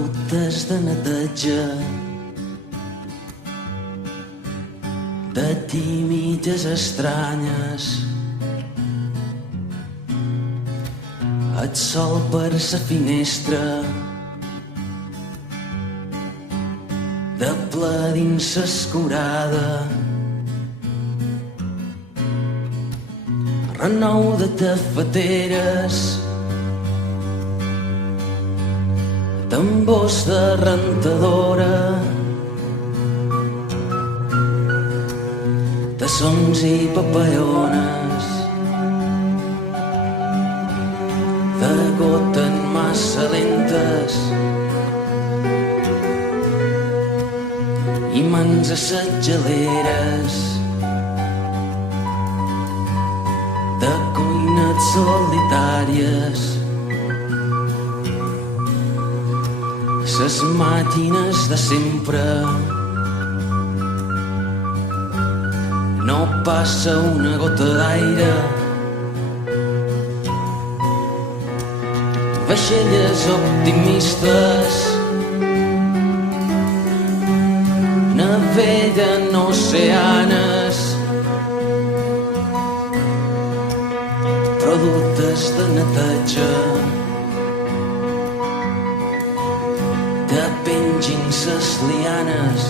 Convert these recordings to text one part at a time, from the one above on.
productes de neteja, de tímides estranyes, el sol per sa finestra, de ple dins s'escurada, renou de tafeteres, tambors de rentadora, tassons i papallones, degoten massa lentes i mans a ses geleres de cuines solitàries. Ses màquines de sempre, no passa una gota d'aire. Vaixelles optimistes naveguen oceanes, productes de neteja que pengin ses lianes.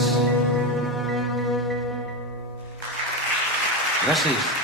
Gràcies.